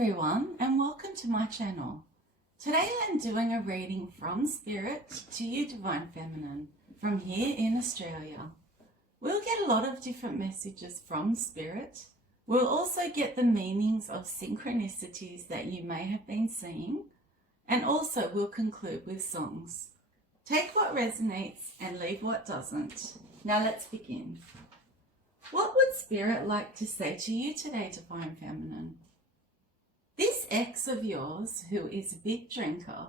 everyone, and welcome to my channel. Today I'm doing a reading from Spirit to you, Divine Feminine, from here in Australia. We'll get a lot of different messages from Spirit. We'll also get the meanings of synchronicities that you may have been seeing, and also we'll conclude with songs. Take what resonates and leave what doesn't. Now let's begin. What would Spirit like to say to you today, Divine Feminine? This ex of yours, who is a big drinker,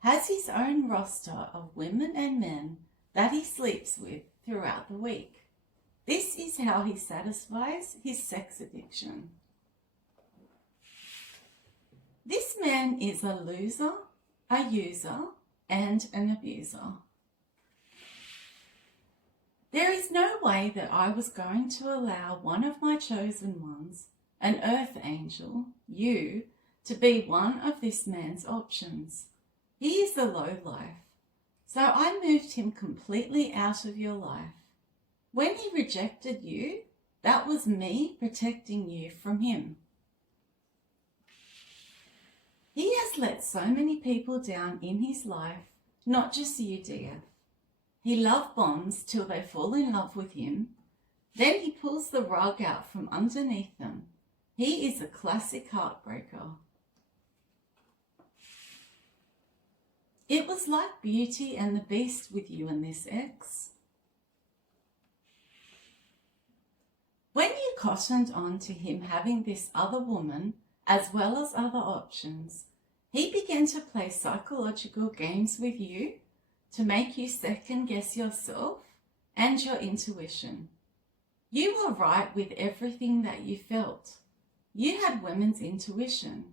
has his own roster of women and men that he sleeps with throughout the week. This is how he satisfies his sex addiction. This man is a loser, a user, and an abuser. There is no way that I was going to allow one of my chosen ones, an earth angel, you, to be one of this man's options. He is a lowlife, so I moved him completely out of your life. When he rejected you, that was me protecting you from him. He has let so many people down in his life, not just you, dear. He love bombs till they fall in love with him. Then he pulls the rug out from underneath them. He is a classic heartbreaker. It was like Beauty and the Beast with you and this ex. When you cottoned on to him having this other woman as well as other options, he began to play psychological games with you to make you second guess yourself and your intuition. You were right with everything that you felt. You had women's intuition,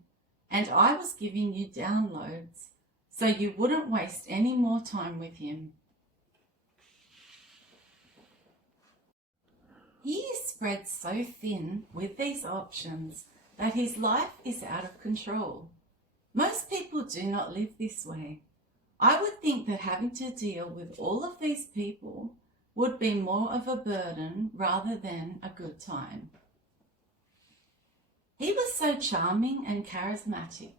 and I was giving you downloads so you wouldn't waste any more time with him. He is spread so thin with these options that his life is out of control. Most people do not live this way. I would think that having to deal with all of these people would be more of a burden rather than a good time. He was so charming and charismatic.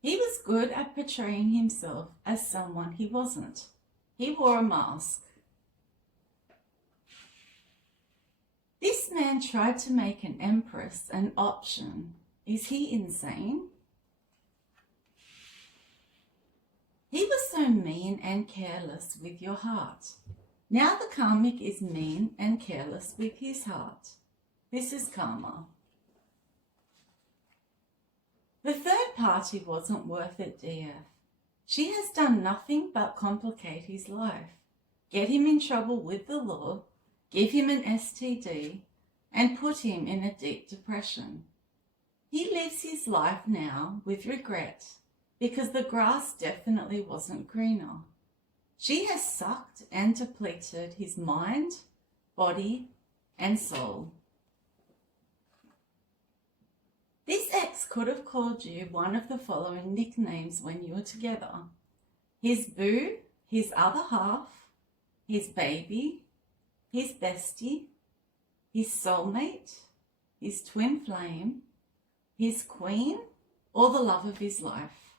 He was good at portraying himself as someone he wasn't. He wore a mask. This man tried to make an empress an option. Is he insane? He was so mean and careless with your heart. Now the Karmic is mean and careless with his heart. This is karma. The third party wasn't worth it, dear. She has done nothing but complicate his life, get him in trouble with the law, give him an STD, and put him in a deep depression. He lives his life now with regret because the grass definitely wasn't greener. She has sucked and depleted his mind, body, and soul. This ex could have called you one of the following nicknames when you were together: his boo, his other half, his baby, his bestie, his soulmate, his twin flame, his queen, or the love of his life.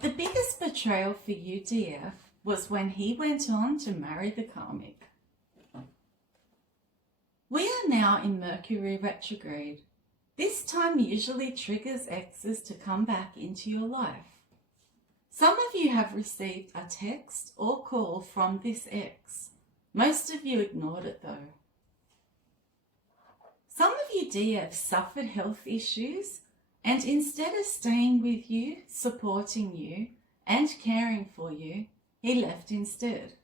The biggest betrayal for you, DF, was when he went on to marry the Karmic. We are now in Mercury retrograde. This time usually triggers exes to come back into your life. Some of you have received a text or call from this ex. Most of you ignored it though. Some of you DF suffered health issues, and instead of staying with you, supporting you, and caring for you, he left instead.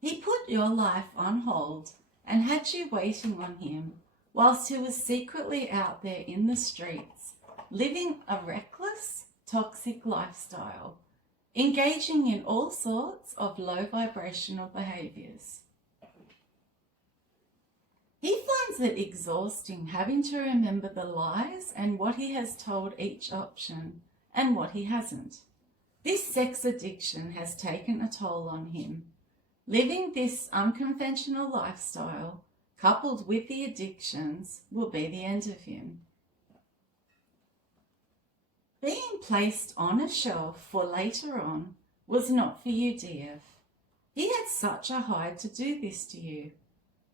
He put your life on hold and had you waiting on him whilst he was secretly out there in the streets, living a reckless, toxic lifestyle, engaging in all sorts of low vibrational behaviours. He finds it exhausting having to remember the lies and what he has told each option and what he hasn't. This sex addiction has taken a toll on him. Living this unconventional lifestyle coupled with the addictions, will be the end of him. Being placed on a shelf for later on was not for you, DF. He had such a hide to do this to you.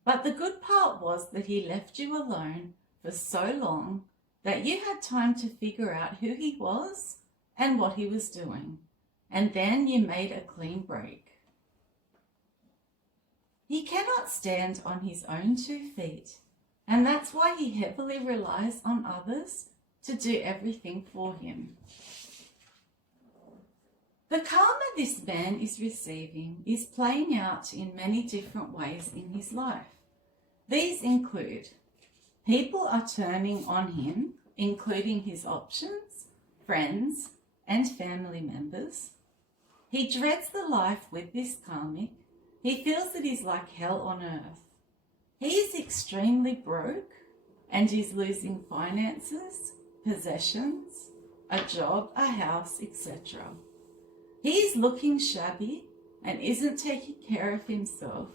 But the good part was that he left you alone for so long that you had time to figure out who he was and what he was doing. And then you made a clean break. He cannot stand on his own 2 feet, and that's why he heavily relies on others to do everything for him. The karma this man is receiving is playing out in many different ways in his life. These include people are turning on him, including his options, friends, and family members. He dreads the life with this karmic. He feels that he's like hell on earth. He is extremely broke and is losing finances, possessions, a job, a house, etc. He is looking shabby and isn't taking care of himself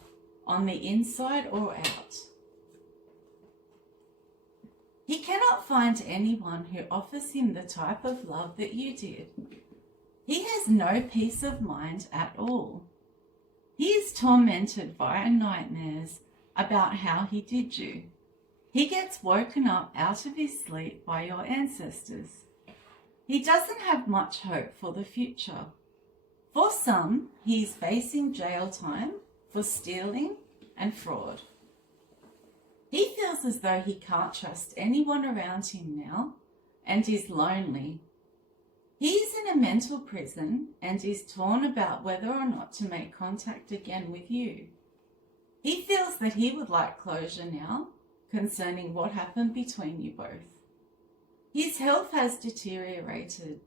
on the inside or out. He cannot find anyone who offers him the type of love that you did. He has no peace of mind at all. He is tormented via nightmares about how he did you. He gets woken up out of his sleep by your ancestors. He doesn't have much hope for the future. For some, he is facing jail time for stealing and fraud. He feels as though he can't trust anyone around him now and is lonely. He is in a mental prison and is torn about whether or not to make contact again with you. He feels that he would like closure now concerning what happened between you both. His health has deteriorated.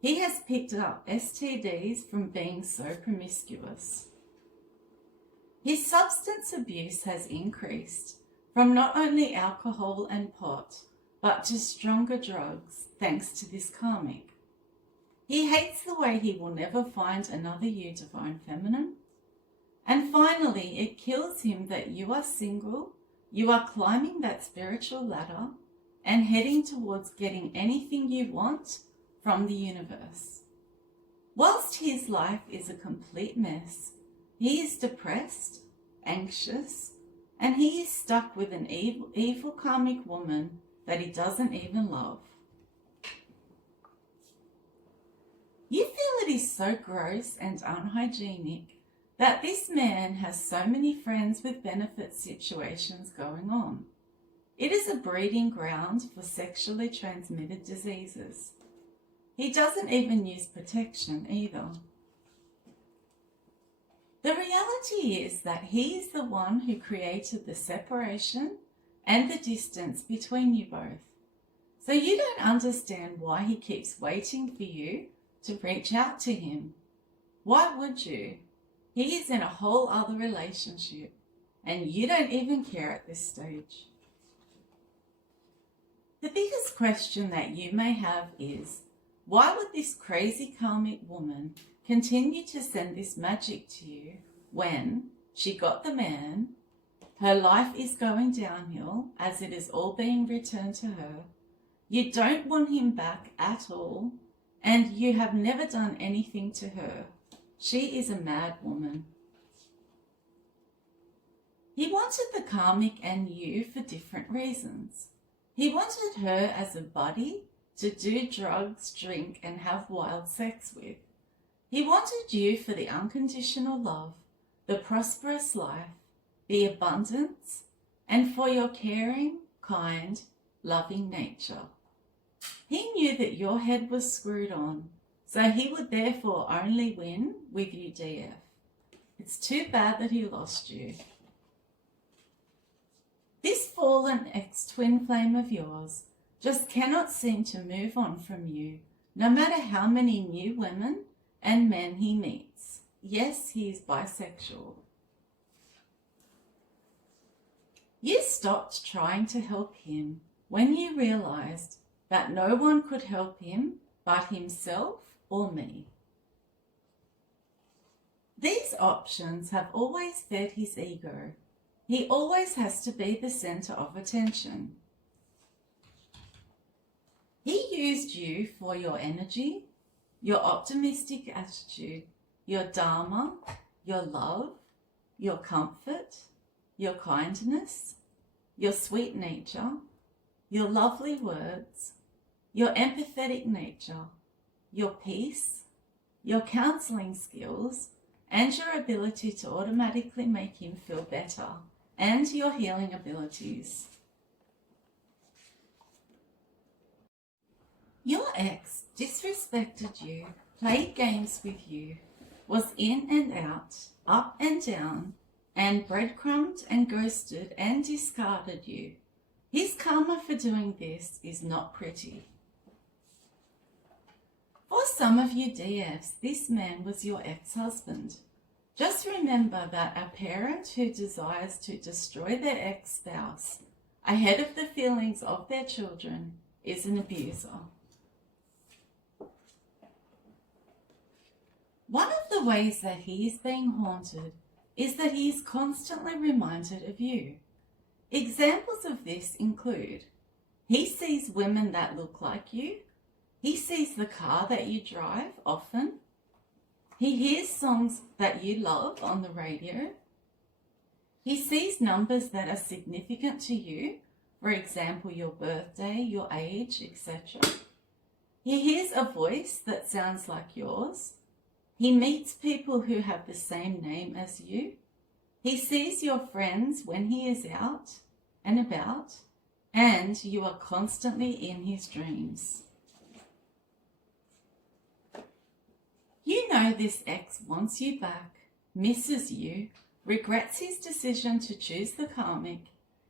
He has picked up STDs from being so promiscuous. His substance abuse has increased from not only alcohol and pot, but to stronger drugs thanks to this karmic. He hates the way he will never find another you, Divine Feminine. And finally, it kills him that you are single, you are climbing that spiritual ladder and heading towards getting anything you want from the universe. Whilst his life is a complete mess, he is depressed, anxious, and he is stuck with an evil karmic woman that he doesn't even love. You feel it is so gross and unhygienic that this man has so many friends with benefit situations going on. It is a breeding ground for sexually transmitted diseases. He doesn't even use protection either. The reality is that he is the one who created the separation and the distance between you both. So you don't understand why he keeps waiting for you to reach out to him. Why would you? He is in a whole other relationship and you don't even care at this stage. The biggest question that you may have is, why would this crazy karmic woman continue to send this magic to you when she got the man, her life is going downhill as it is all being returned to her, you don't want him back at all, and you have never done anything to her? She is a mad woman. He wanted the karmic and you for different reasons. He wanted her as a buddy to do drugs, drink, and have wild sex with. He wanted you for the unconditional love, the prosperous life, the abundance, and for your caring, kind, loving nature. He knew that your head was screwed on, so he would therefore only win with you, DF. It's too bad that he lost you. This fallen ex-twin flame of yours just cannot seem to move on from you, no matter how many new women and men he meets. Yes, he is bisexual. You stopped trying to help him when you realized that no one could help him but himself or me. These options have always fed his ego. He always has to be the center of attention. He used you for your energy, your optimistic attitude, your dharma, your love, your comfort, your kindness, your sweet nature, your lovely words, your empathetic nature, your peace, your counseling skills, and your ability to automatically make him feel better, and your healing abilities. Your ex disrespected you, played games with you, was in and out, up and down, and breadcrumbed and ghosted and discarded you. His karma for doing this is not pretty. For some of you DFs, this man was your ex-husband. Just remember that a parent who desires to destroy their ex-spouse ahead of the feelings of their children is an abuser. One of the ways that he is being haunted is that he is constantly reminded of you. Examples of this include, he sees women that look like you, he sees the car that you drive often, he hears songs that you love on the radio, he sees numbers that are significant to you, for example, your birthday, your age, etc. He hears a voice that sounds like yours. He meets people who have the same name as you. He sees your friends when he is out and about, and you are constantly in his dreams. You know this ex wants you back, misses you, regrets his decision to choose the karmic,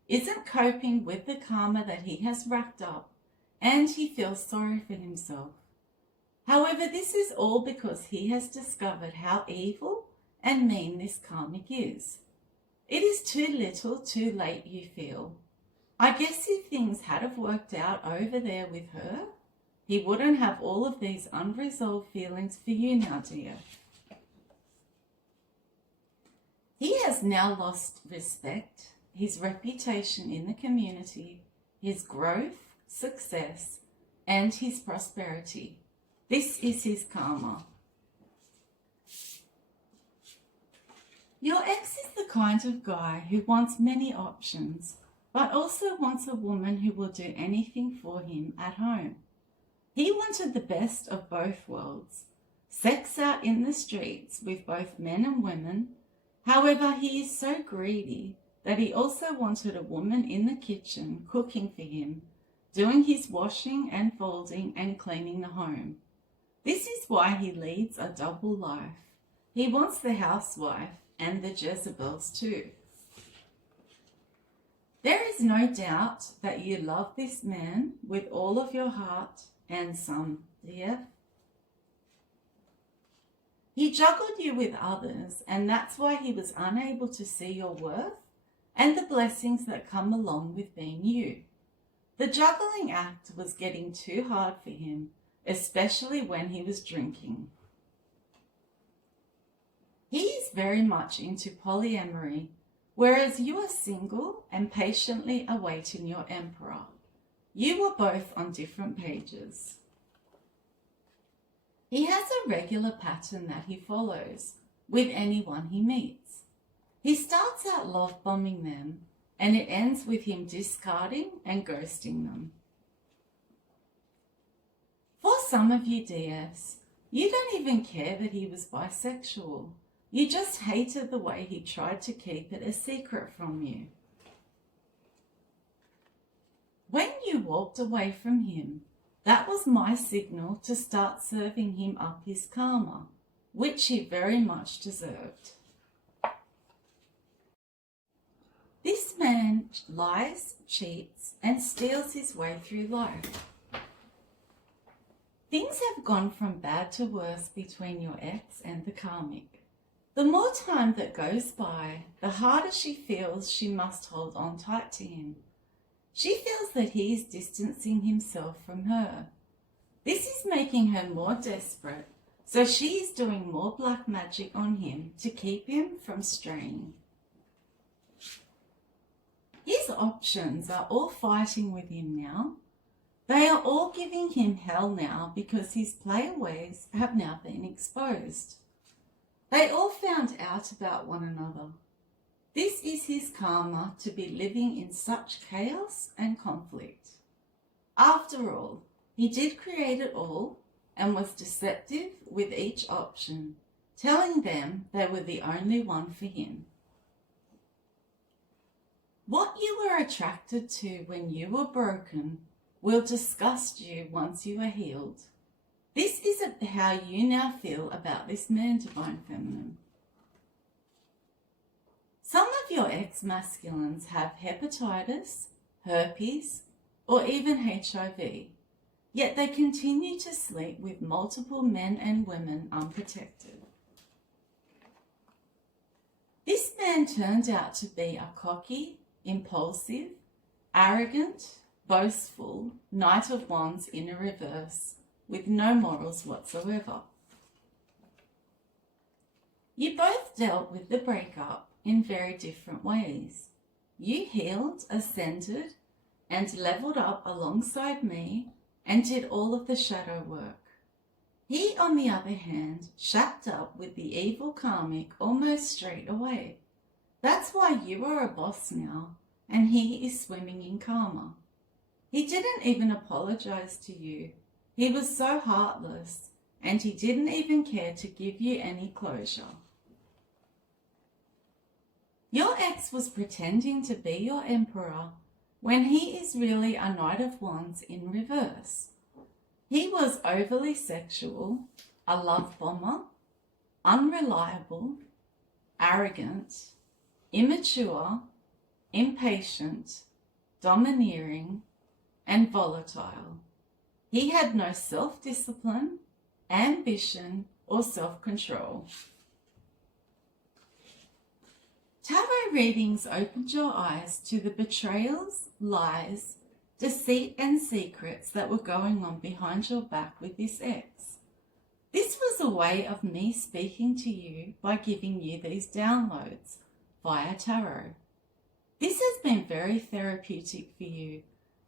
isn't coping with the karma that he has racked up, and he feels sorry for himself. However, this is all because he has discovered how evil and mean this karmic is. It is too little, too late, you feel. I guess if things had have worked out over there with her, he wouldn't have all of these unresolved feelings for you now, dear. He has now lost respect, his reputation in the community, his growth, success, and his prosperity. This is his karma. Your ex is the kind of guy who wants many options, but also wants a woman who will do anything for him at home. He wanted the best of both worlds, sex out in the streets with both men and women. However, he is so greedy that he also wanted a woman in the kitchen cooking for him, doing his washing and folding and cleaning the home. This is why he leads a double life. He wants the housewife and the Jezebels too. There is no doubt that you love this man with all of your heart and some, dear. He juggled you with others, and that's why he was unable to see your worth and the blessings that come along with being you. The juggling act was getting too hard for him, especially when he was drinking. He is very much into polyamory, whereas you are single and patiently awaiting your emperor. You were both on different pages. He has a regular pattern that he follows with anyone he meets. He starts out love bombing them, and it ends with him discarding and ghosting them. For some of you DFs, you don't even care that he was bisexual. You just hated the way he tried to keep it a secret from you. When you walked away from him, that was my signal to start serving him up his karma, which he very much deserved. This man lies, cheats, and steals his way through life. Things have gone from bad to worse between your ex and the karmic. The more time that goes by, the harder she feels she must hold on tight to him. She feels that he is distancing himself from her. This is making her more desperate, so she is doing more black magic on him to keep him from straying. His options are all fighting with him now. They are all giving him hell now because his player ways have now been exposed. They all found out about one another. This is his karma to be living in such chaos and conflict. After all, he did create it all and was deceptive with each option, telling them they were the only one for him. What you were attracted to when you were broken will disgust you once you are healed. This is how you now feel about this man, Divine Feminine. Some of your ex-masculines have hepatitis, herpes, or even HIV, yet they continue to sleep with multiple men and women unprotected. This man turned out to be a cocky, impulsive, arrogant, boastful Knight of Wands in a reverse, with no morals whatsoever. You both dealt with the breakup in very different ways. You healed, ascended, and leveled up alongside me and did all of the shadow work. He, on the other hand, shacked up with the evil Karmic almost straight away. That's why you are a boss now, and he is swimming in karma. He didn't even apologize to you. He was so heartless, and he didn't even care to give you any closure. Your ex was pretending to be your emperor when he is really a Knight of Wands in reverse. He was overly sexual, a love bomber, unreliable, arrogant, immature, impatient, domineering, and volatile. He had no self-discipline, ambition, or self-control. Tarot readings opened your eyes to the betrayals, lies, deceit, and secrets that were going on behind your back with this ex. This was a way of me speaking to you by giving you these downloads via tarot. This has been very therapeutic for you,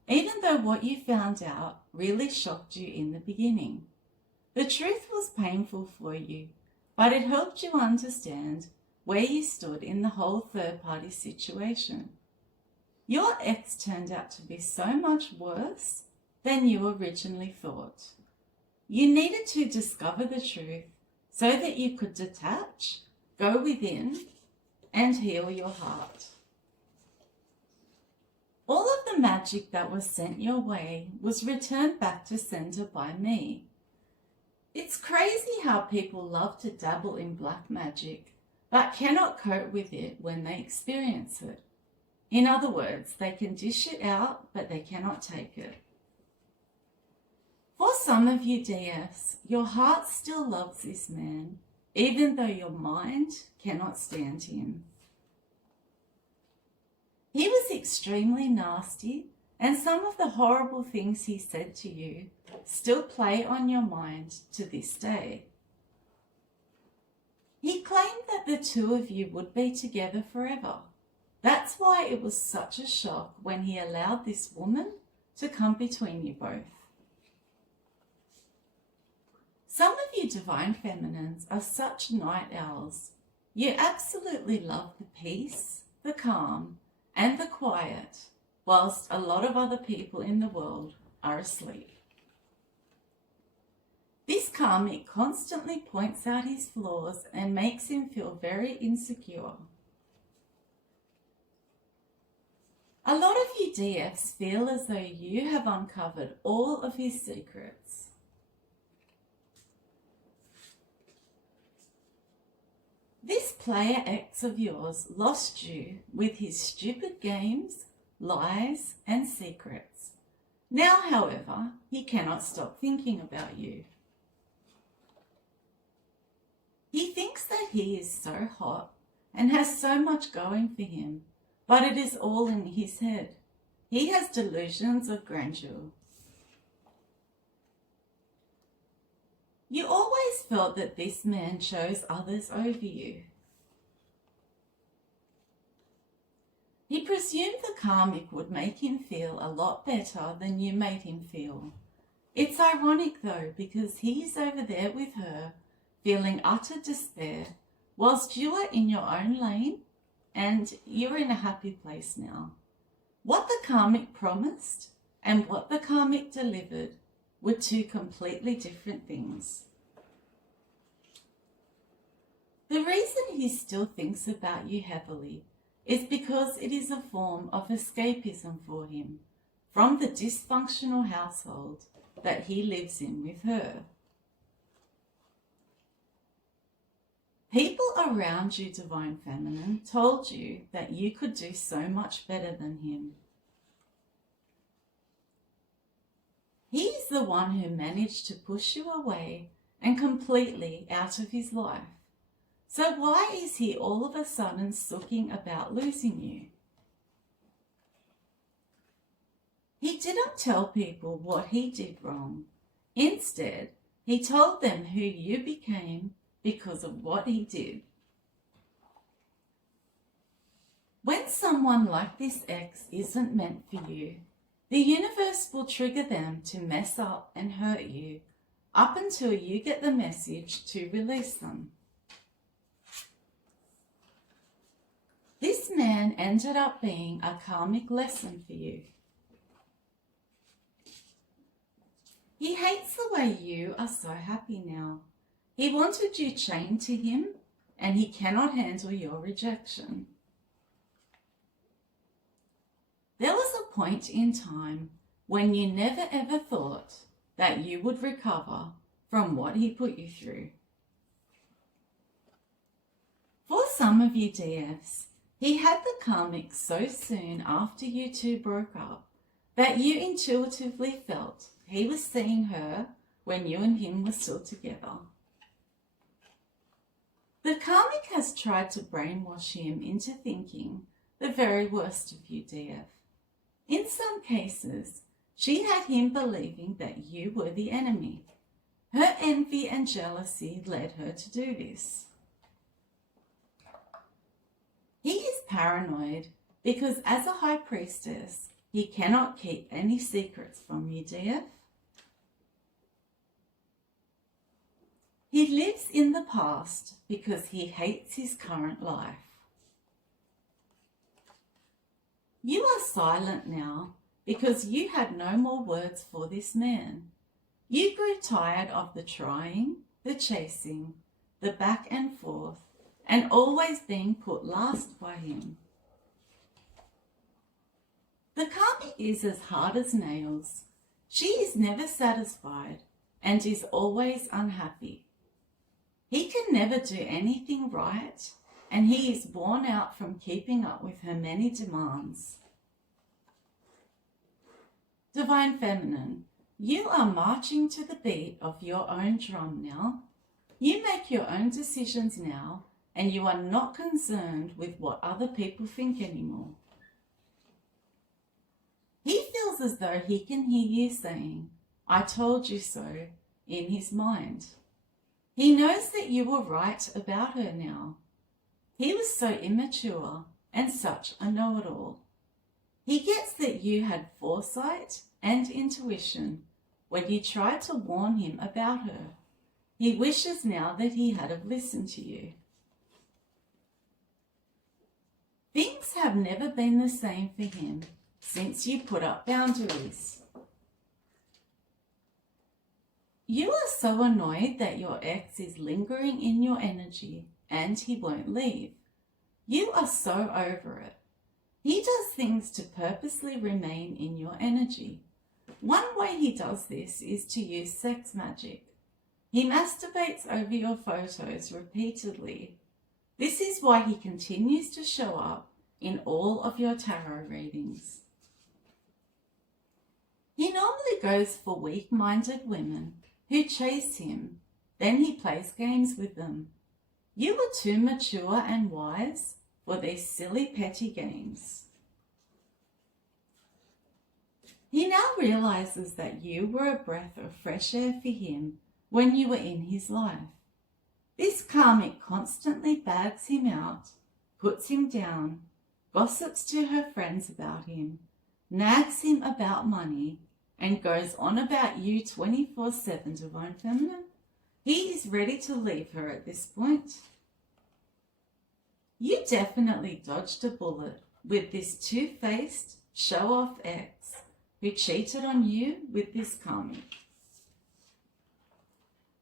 even though what you found out really shocked you in the beginning. The truth was painful for you, but it helped you understand where you stood in the whole third-party situation. Your ex turned out to be so much worse than you originally thought. You needed to discover the truth so that you could detach, go within, and heal your heart. All of the magic that was sent your way was returned back to sender by me. It's crazy how people love to dabble in black magic, but cannot cope with it when they experience it. In other words, they can dish it out, but they cannot take it. For some of you DFs, your heart still loves this man, even though your mind cannot stand him. He was extremely nasty, and some of the horrible things he said to you still play on your mind to this day. He claimed that the two of you would be together forever. That's why it was such a shock when he allowed this woman to come between you both. Some of you Divine Feminines are such night owls. You absolutely love the peace, the calm, and the quiet, whilst a lot of other people in the world are asleep. This Karmic constantly points out his flaws and makes him feel very insecure. A lot of you DFs feel as though you have uncovered all of his secrets. This player ex of yours lost you with his stupid games, lies, and secrets. Now, however, he cannot stop thinking about you. He thinks that he is so hot and has so much going for him, but it is all in his head. He has delusions of grandeur. You always felt that this man chose others over you. He presumed the karmic would make him feel a lot better than you made him feel. It's ironic though, because he's over there with her, feeling utter despair, whilst you are in your own lane and you're in a happy place now. What the karmic promised and what the karmic delivered were two completely different things. The reason he still thinks about you heavily is because it is a form of escapism for him from the dysfunctional household that he lives in with her. People around you, Divine Feminine, told you that you could do so much better than him. He's the one who managed to push you away and completely out of his life. So why is he all of a sudden sulking about losing you? He didn't tell people what he did wrong. Instead, he told them who you became because of what he did. When someone like this ex isn't meant for you, the universe will trigger them to mess up and hurt you up until you get the message to release them. This man ended up being a karmic lesson for you. He hates the way you are so happy now. He wanted you chained to him, and he cannot handle your rejection. There was a point in time when you never ever thought that you would recover from what he put you through. For some of you DFs, he had the karmic so soon after you two broke up that you intuitively felt he was seeing her when you and him were still together. The karmic has tried to brainwash him into thinking the very worst of you, DF. In some cases, she had him believing that you were the enemy. Her envy and jealousy led her to do this. He is paranoid because as a high priestess, he cannot keep any secrets from you, DF. He lives in the past because he hates his current life. You are silent now because you had no more words for this man. You grew tired of the trying, the chasing, the back and forth, and always being put last by him. The karmic is as hard as nails. She is never satisfied and is always unhappy. He can never do anything right, and he is worn out from keeping up with her many demands. Divine Feminine, you are marching to the beat of your own drum now. You make your own decisions now, and you are not concerned with what other people think anymore. He feels as though he can hear you saying, "I told you so," in his mind. He knows that you were right about her now. He was so immature and such a know-it-all. He gets that you had foresight and intuition when you tried to warn him about her. He wishes now that he had have listened to you. Things have never been the same for him since you put up boundaries. You are so annoyed that your ex is lingering in your energy and he won't leave. You are so over it. He does things to purposely remain in your energy. One way he does this is to use sex magic. He masturbates over your photos repeatedly. This is why he continues to show up in all of your tarot readings. He normally goes for weak-minded women who chase him, then he plays games with them. You were too mature and wise for these silly petty games. He now realizes that you were a breath of fresh air for him when you were in his life. This karmic constantly bags him out, puts him down, gossips to her friends about him, nags him about money, and goes on about you 24/7, Divine Feminine. He is ready to leave her at this point. You definitely dodged a bullet with this two-faced, show-off ex who cheated on you with this karmic.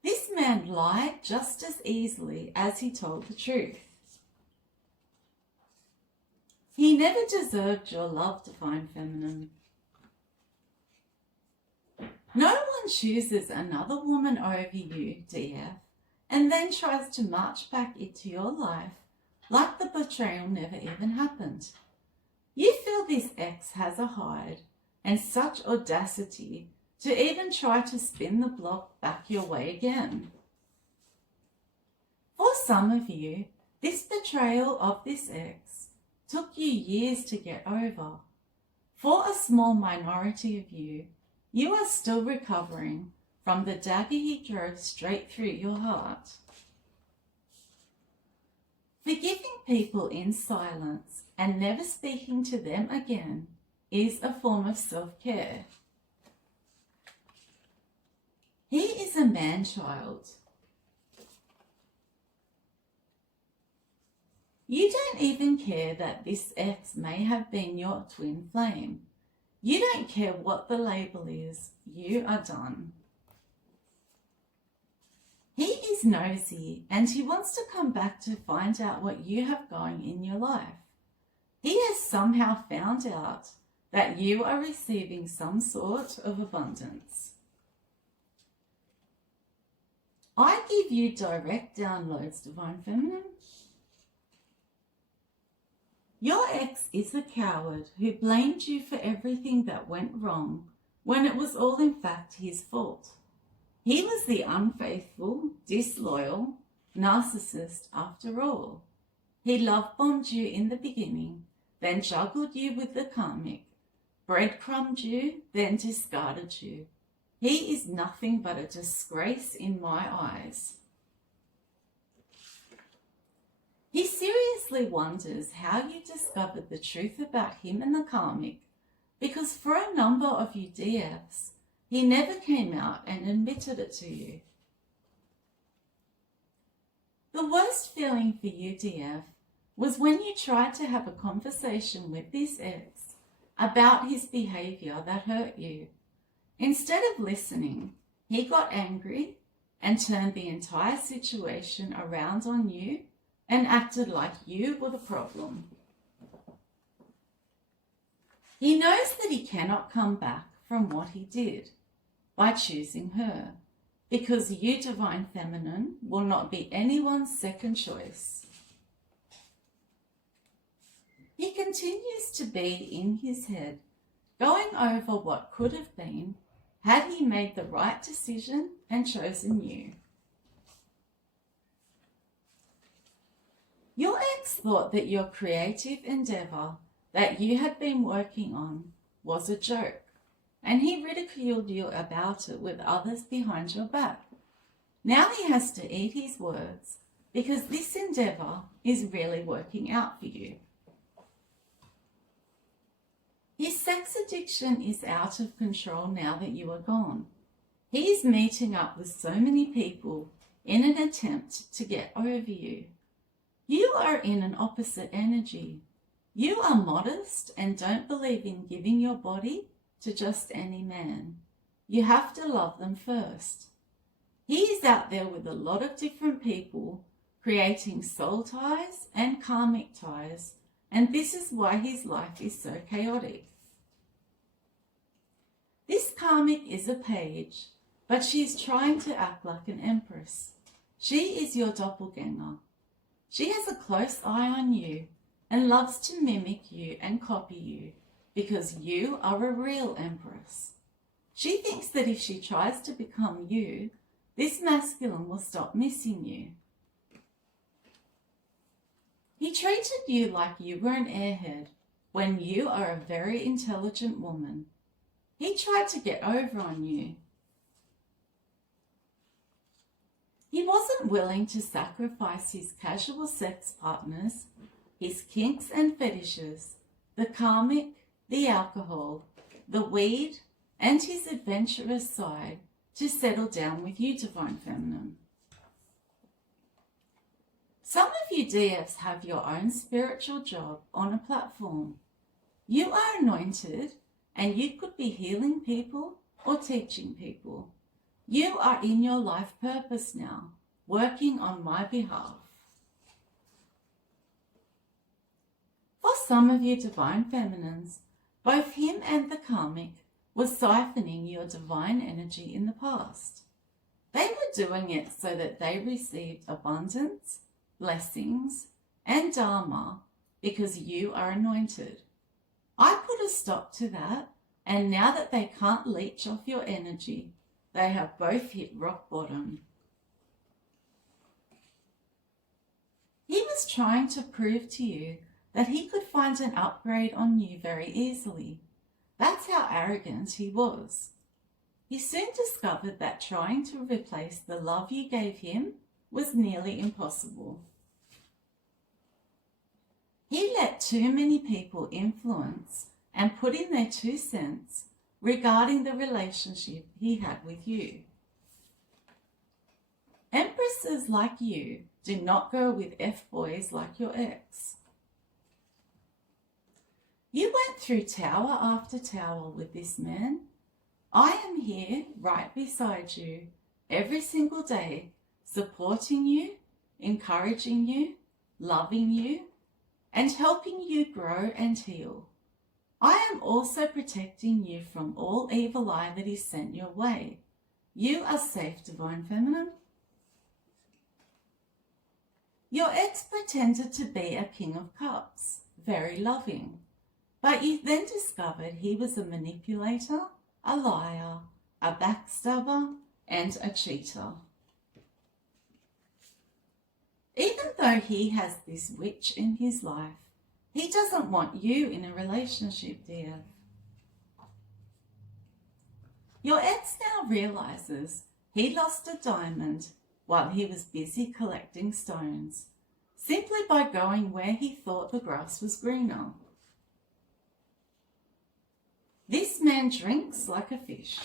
This man lied just as easily as he told the truth. He never deserved your love, Divine Feminine. No one chooses another woman over you, DF, and then tries to march back into your life like the betrayal never even happened. You feel this ex has a hide and such audacity to even try to spin the block back your way again. For some of you, this betrayal of this ex took you years to get over. For a small minority of you, you are still recovering from the dagger he drove straight through your heart. Forgiving people in silence and never speaking to them again is a form of self-care. He is a man-child. You don't even care that this ex may have been your twin flame. You don't care what the label is. You are done. He is nosy and he wants to come back to find out what you have going in your life. He has somehow found out that you are receiving some sort of abundance. I give you direct downloads, Divine Feminine. Your ex is a coward who blamed you for everything that went wrong when it was all in fact his fault. He was the unfaithful, disloyal narcissist after all. He love-bombed you in the beginning, then juggled you with the karmic, breadcrumbed you, then discarded you. He is nothing but a disgrace in my eyes. He seriously wonders how you discovered the truth about him and the karmic, because for a number of you DFs, he never came out and admitted it to you. The worst feeling for you, DF, was when you tried to have a conversation with this ex about his behaviour that hurt you. Instead of listening, he got angry and turned the entire situation around on you and acted like you were the problem. He knows that he cannot come back from what he did by choosing her, because you, Divine Feminine, will not be anyone's second choice. He continues to be in his head, going over what could have been had he made the right decision and chosen you. Your ex thought that your creative endeavour that you had been working on was a joke, and he ridiculed you about it with others behind your back. Now he has to eat his words because this endeavour is really working out for you. His sex addiction is out of control now that you are gone. He is meeting up with so many people in an attempt to get over you. You are in an opposite energy. You are modest and don't believe in giving your body to just any man. You have to love them first. He is out there with a lot of different people, creating soul ties and karmic ties, and this is why his life is so chaotic. This karmic is a page, but she is trying to act like an empress. She is your doppelganger. She has a close eye on you and loves to mimic you and copy you because you are a real empress. She thinks that if she tries to become you, this masculine will stop missing you. He treated you like you were an airhead when you are a very intelligent woman. He tried to get over on you. He wasn't willing to sacrifice his casual sex partners his kinks and fetishes, the karmic, the alcohol, the weed, and his adventurous side to settle down with you, Divine Feminine. Some of you DFs have your own spiritual job on a platform. You are anointed and you could be healing people or teaching people. You are in your life purpose now, working on my behalf. For some of you Divine Feminines, both him and the Karmic was siphoning your divine energy in the past. They were doing it so that they received abundance, blessings, and dharma because you are anointed. I put a stop to that, and now that they can't leech off your energy, they have both hit rock bottom. He was trying to prove to you that he could find an upgrade on you very easily. That's how arrogant he was. He soon discovered that trying to replace the love you gave him was nearly impossible. He let too many people influence and put in their 2 cents regarding the relationship he had with you. Empresses like you do not go with F-boys like your ex. You went through tower after tower with this man. I am here right beside you every single day, supporting you, encouraging you, loving you, and helping you grow and heal. I am also protecting you from all evil eye that is sent your way. You are safe, Divine Feminine. Your ex pretended to be a King of Cups, very loving, but you then discovered he was a manipulator, a liar, a backstabber, and a cheater. Even though he has this witch in his life, he doesn't want you in a relationship, dear. Your ex now realizes he lost a diamond while he was busy collecting stones, simply by going where he thought the grass was greener. This man drinks like a fish.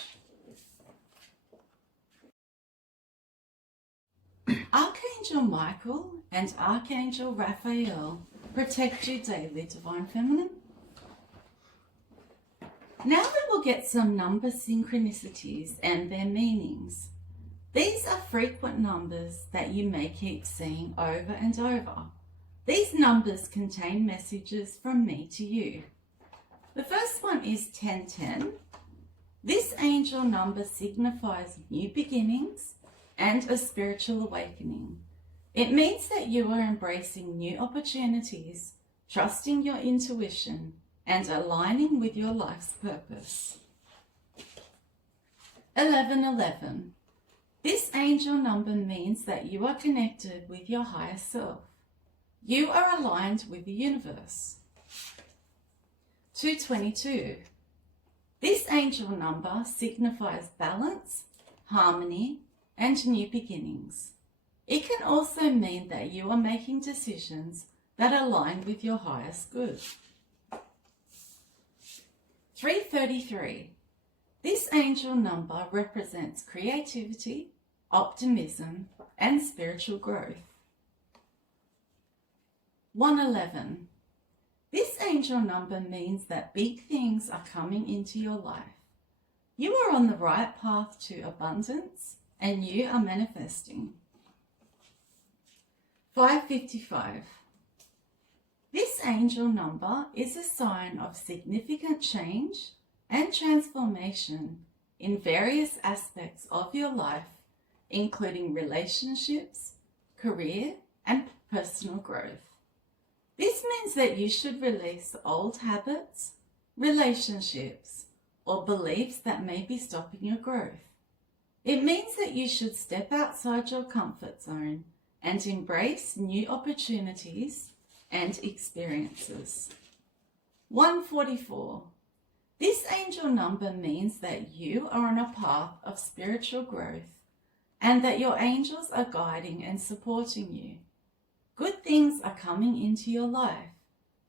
Archangel Michael and Archangel Raphael protect you daily, Divine Feminine. Now we will get some number synchronicities and their meanings. These are frequent numbers that you may keep seeing over and over. These numbers contain messages from me to you. The first one is 1010. This angel number signifies new beginnings and a spiritual awakening. It means that you are embracing new opportunities, trusting your intuition, and aligning with your life's purpose. 1111. This angel number means that you are connected with your higher self. You are aligned with the universe. 222. This angel number signifies balance, harmony, and new beginnings. It can also mean that you are making decisions that align with your highest good. 333. This angel number represents creativity, optimism, and spiritual growth. 111. This angel number means that big things are coming into your life. You are on the right path to abundance and you are manifesting. 555. This angel number is a sign of significant change and transformation in various aspects of your life, including relationships, career, and personal growth. This means that you should release old habits, relationships, or beliefs that may be stopping your growth. It means that you should step outside your comfort zone and embrace new opportunities and experiences. 144. This angel number means that you are on a path of spiritual growth and that your angels are guiding and supporting you. Good things are coming into your life.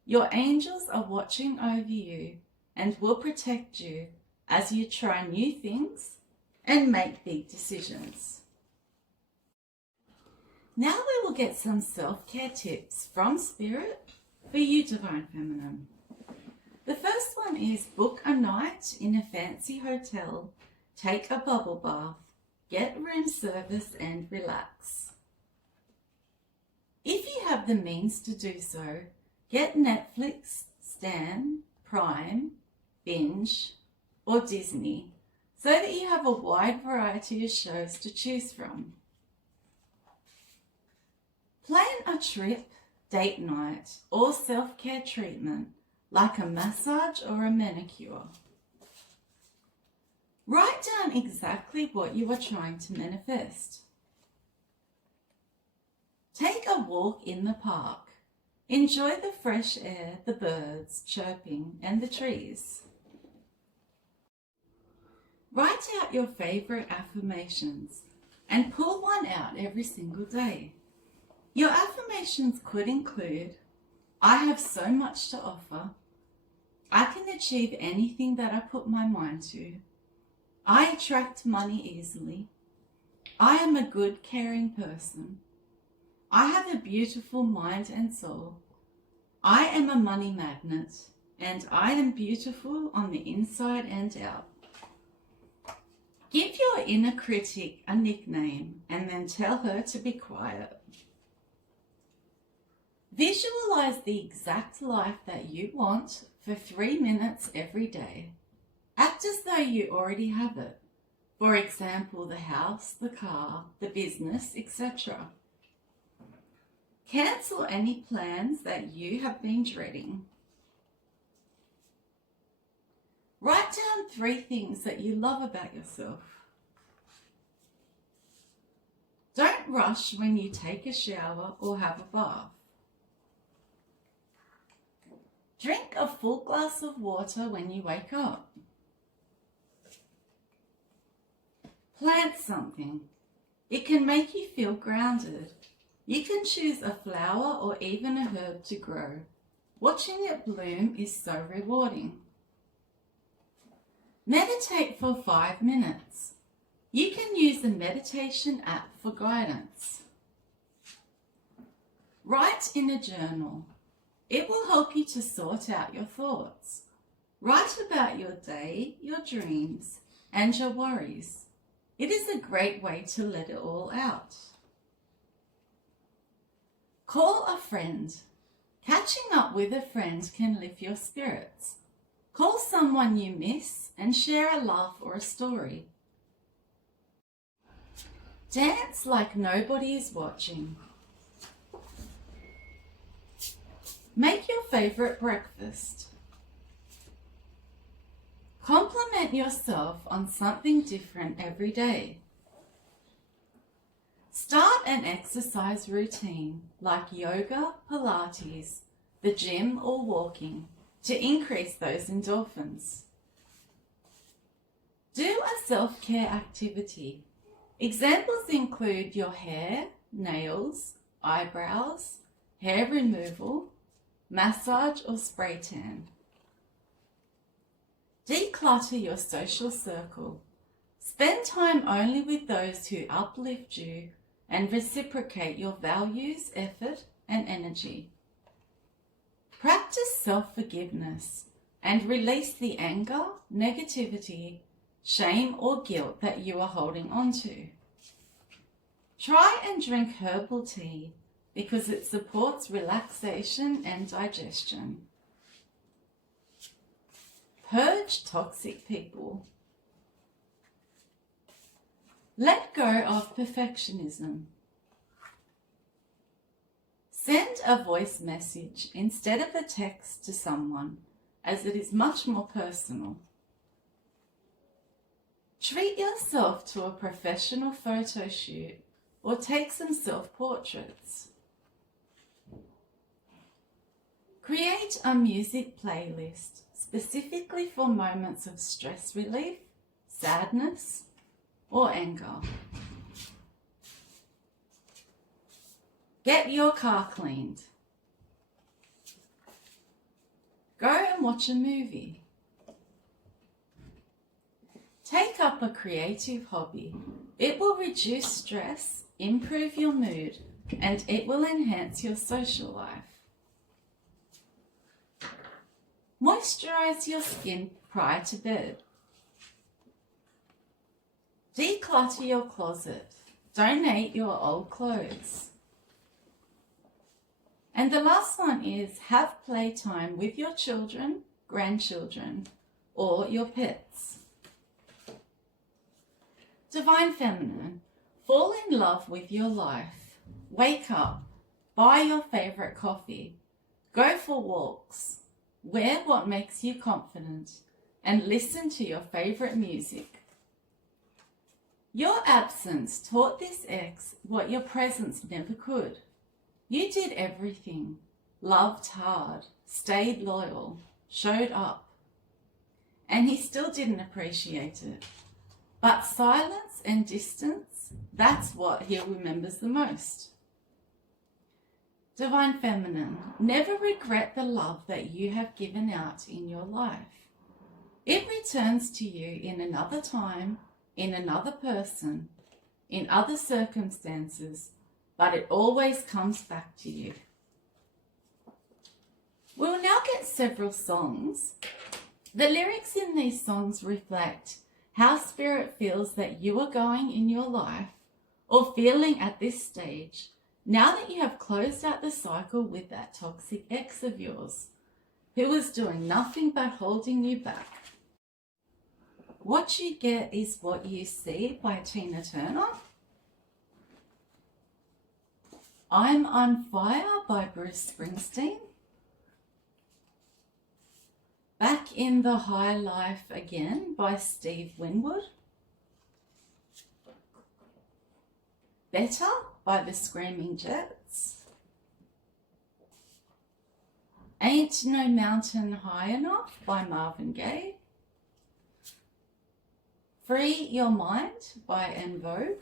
Your angels are watching over you and will protect you as you try new things and make big decisions. Now we will get some self-care tips from Spirit for you, Divine Feminine. The first one is book a night in a fancy hotel, take a bubble bath, get room service and relax. If you have the means to do so, get Netflix, Stan, Prime, Binge or Disney so that you have a wide variety of shows to choose from. Plan a trip, date night or self-care treatment like a massage or a manicure. Write down exactly what you are trying to manifest. Take a walk in the park. Enjoy the fresh air, the birds chirping and the trees. Write out your favourite affirmations and pull one out every single day. Your affirmations could include, I have so much to offer. I can achieve anything that I put my mind to. I attract money easily. I am a good, caring person. I have a beautiful mind and soul. I am a money magnet, and I am beautiful on the inside and out. Give your inner critic a nickname and then tell her to be quiet. Visualize the exact life that you want for 3 minutes every day. Act as though you already have it. For example, the house, the car, the business, etc. Cancel any plans that you have been dreading. Write down 3 things that you love about yourself. Don't rush when you take a shower or have a bath. Drink a full glass of water when you wake up. Plant something. It can make you feel grounded. You can choose a flower or even a herb to grow. Watching it bloom is so rewarding. Meditate for 5 minutes. You can use the meditation app for guidance. Write in a journal. It will help you to sort out your thoughts. Write about your day, your dreams, and your worries. It is a great way to let it all out. Call a friend. Catching up with a friend can lift your spirits. Call someone you miss and share a laugh or a story. Dance like nobody is watching. Make your favourite breakfast. Compliment yourself on something different every day. Start an exercise routine like yoga, Pilates, the gym or walking to increase those endorphins. Do a self-care activity. Examples include your hair, nails, eyebrows, hair removal, massage or spray tan. Declutter your social circle. Spend time only with those who uplift you and reciprocate your values, effort and energy. Practice self-forgiveness and release the anger, negativity, shame or guilt that you are holding on to. Try and drink herbal tea because it supports relaxation and digestion. Purge toxic people. Let go of perfectionism. Send a voice message instead of a text to someone, as it is much more personal. Treat yourself to a professional photo shoot or take some self-portraits. Create a music playlist specifically for moments of stress relief, sadness, or anger. Get your car cleaned. Go and watch a movie. Take up a creative hobby. It will reduce stress, improve your mood, and it will enhance your social life. Moisturize your skin prior to bed. Declutter your closet. Donate your old clothes. And the last one is have playtime with your children, grandchildren, or your pets. Divine Feminine, fall in love with your life. Wake up, buy your favourite coffee, go for walks, wear what makes you confident, and listen to your favourite music. Your absence taught this ex what your presence never could. You did everything, loved hard, stayed loyal, showed up, and he still didn't appreciate it. But silence and distance, that's what he remembers the most. Divine Feminine, never regret the love that you have given out in your life. It returns to you in another time, in another person, in other circumstances, but it always comes back to you. We'll now get several songs. The lyrics in these songs reflect how Spirit feels that you are going in your life or feeling at this stage now that you have closed out the cycle with that toxic ex of yours who was doing nothing but holding you back. What You Get Is What You See by Tina Turner. I'm on Fire by Bruce Springsteen. Back in the High Life Again by Steve Winwood. Better by the Screaming Jets. Ain't No Mountain High Enough by Marvin Gaye. Free Your Mind by En Vogue.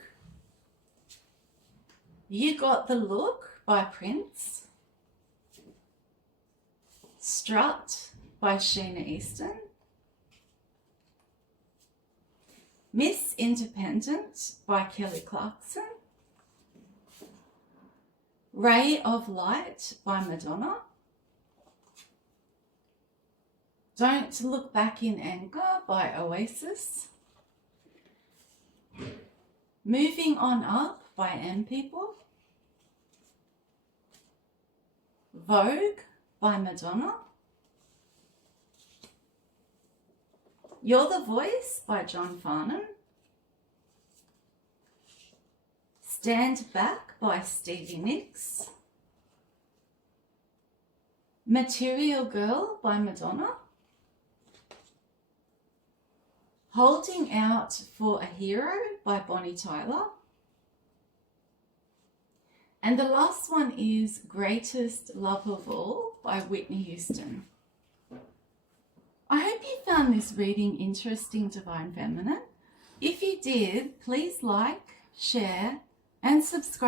You Got the Look by Prince. Strut by Sheena Easton. Miss Independent by Kelly Clarkson. Ray of Light by Madonna. Don't Look Back in Anger by Oasis. Moving On Up by M People. Vogue by Madonna. You're the Voice by John Farnham. Stand Back by Stevie Nicks. Material Girl by Madonna. Holding Out for a Hero by Bonnie Tyler. And the last one is Greatest Love of All by Whitney Houston. I hope you found this reading interesting, Divine Feminine. If you did, please like, share, and subscribe.